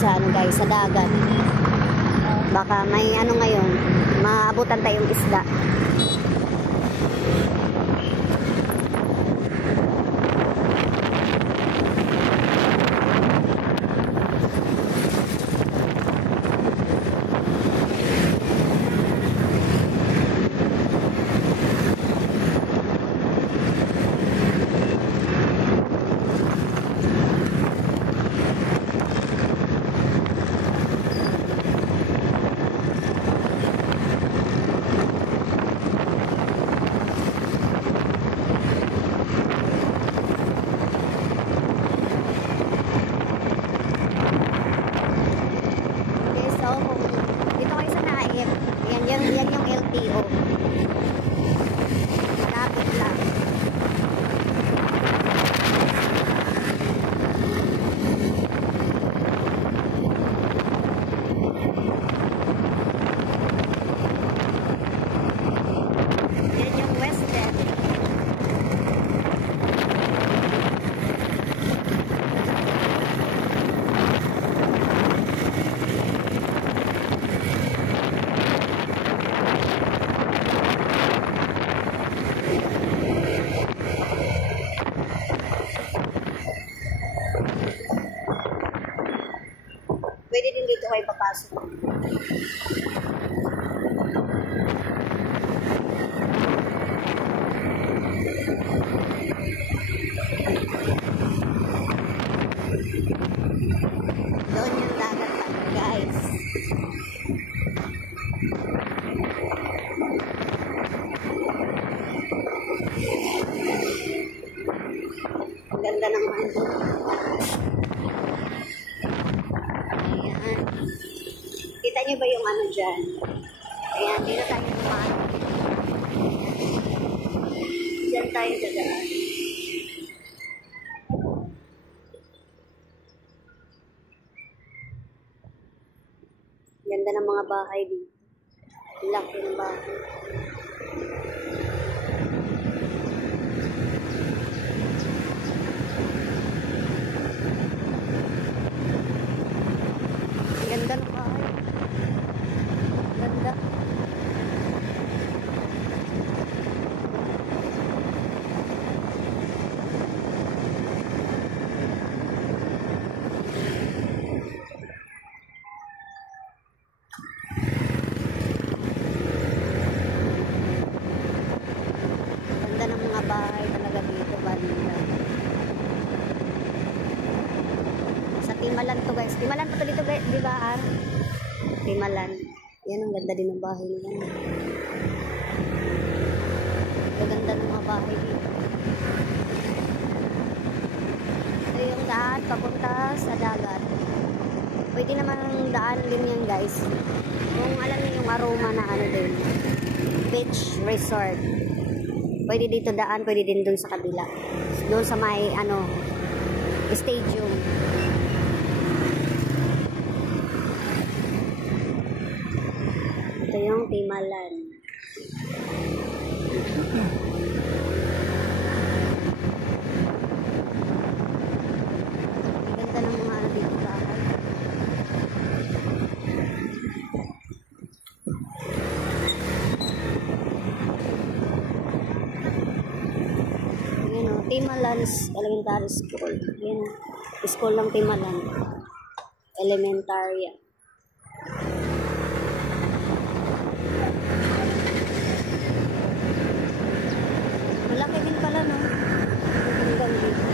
sa ano guys, sa dagat. Baka may ano ngayon, maabutan tayong isda. Yan yung LTO. Lapit lang. Yan yung Western. Pwede din dito kayo papasok. Doon yung dagat pa, guys. Ang ganda naman. Kita niyo ba yung ano dyan? Ayan, dito tayo naman. Diyan tayo dadaan. Ganda ng mga bahay dito. Laki ng bahay. Ganda ng bahay. Ganda. Ganda ng mga bahay talaga dito, banda. Sa Timalan to guys. Timalan pa to dito guys, di ba? Timalan. Yan ang ganda din ng bahay nila. Ang ganda ng mga bahay dito. Ito yung daan papunta sa dagat. Pwede naman daan din yan guys. Kung alam niyo yung aroma na ano din. Beach resort. Pwede dito daan, pwede din dun sa kabila. Doon sa may ano stadium. Ito yung Timalan. Ganda ng mga ano dito bahay. Ayan o, Timalan's Elementary School. Ayan o, school ng Timalan. Elementarya. Malaki din pala, no? Hanggang dito.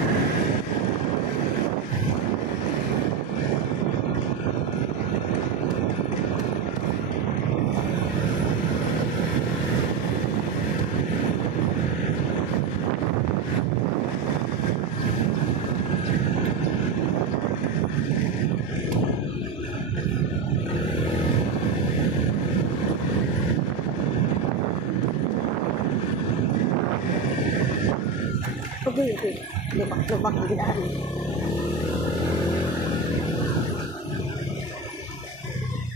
Okay. Lubak-lubak ang daan.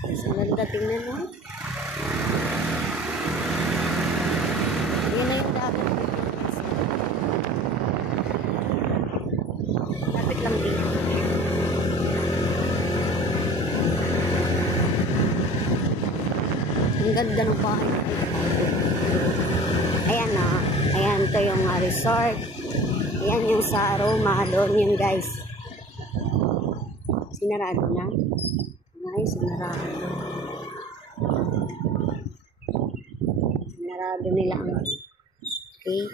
Ang ganda tingnan mo. Yan na yung dagat. Lapit lang dito. Ang ganda ng bahay. Ayan na. Ayan, ito yung resort. Ayan yung sa Aroma. Doon yun guys. Sinarado na. Ay, sinarado. Sinarado nila ang okay.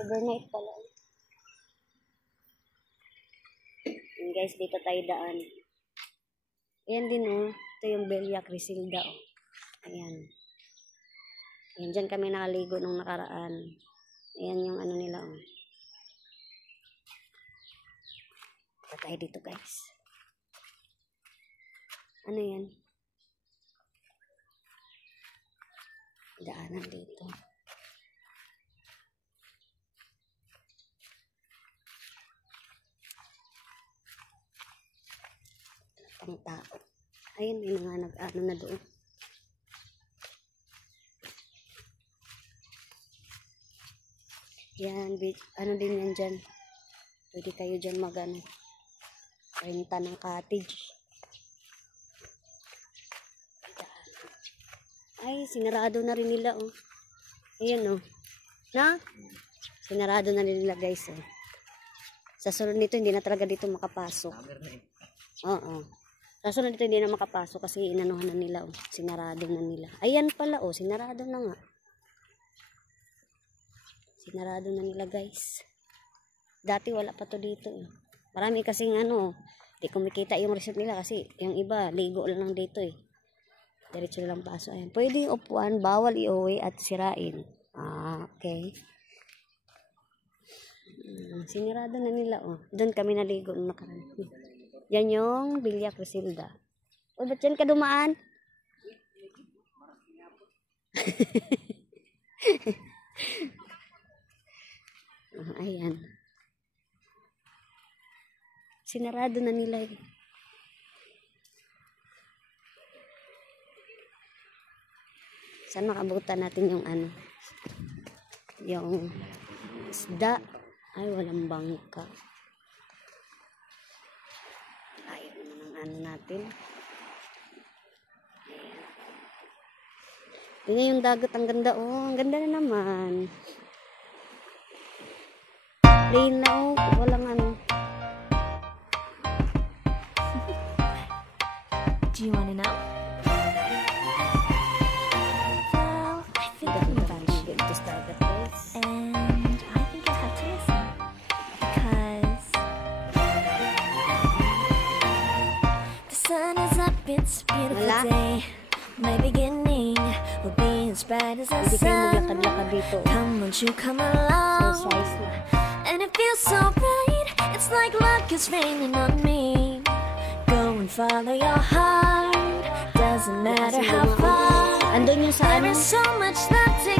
Overnight pala. Ayan guys, dito tayo daan. Ayan din oh. Ito yung Villa Crisilda oh. Ayan. Ayan, dyan kami nakaligo nung nakaraan. Ayan yung ano nila oh. Ito tayo dito guys. Ano yan? Daanan dito. Pang tao. Ayun, may mga nag-ano na doon. Yan, ano din yan dyan. Pwede kayo dyan mag-ano. Renta ng cottage. Ay, sinarado na rin nila, oh. Ayan, oh. Na? Sinarado na rin nila, guys, oh. Sa sunod nito, hindi na talaga dito makapasok. Oo. Sa sunod nito, hindi na makapasok kasi inanuhan na nila, oh. Sinarado na nila. Ayan pala, oh. Sinarado na nga. Sinarado na nila, guys. Dati wala pa to dito, eh. Marami kasing ano, di kumikita yung resort nila kasi yung iba, ligo lang dito, eh. Diretso lang paso. Ayan. Pwede upuan, bawal iuwi at sirain. Okay. Sinirado na nila, oh. Doon kami naligo nung nakaraan. Yan yung Villa Crisilda. O, ba't yan ka dumaan? Ayan. Sinarado na nila, eh. Saan makabutan natin yung ano? Yung isda. Ay, walang bangka. Ayaw naman ang ano natin. Ayan. Yun yung dagat. Ang ganda. Oh, ang ganda na naman. Plain na oh. Walang ano. Do you wanna know? It's a beautiful day. My beginning will be as bright as the sun. Come, won't you come along? And it feels so bright. It's like luck is raining on me. Go and follow your heart. Doesn't matter how far. There is so much love to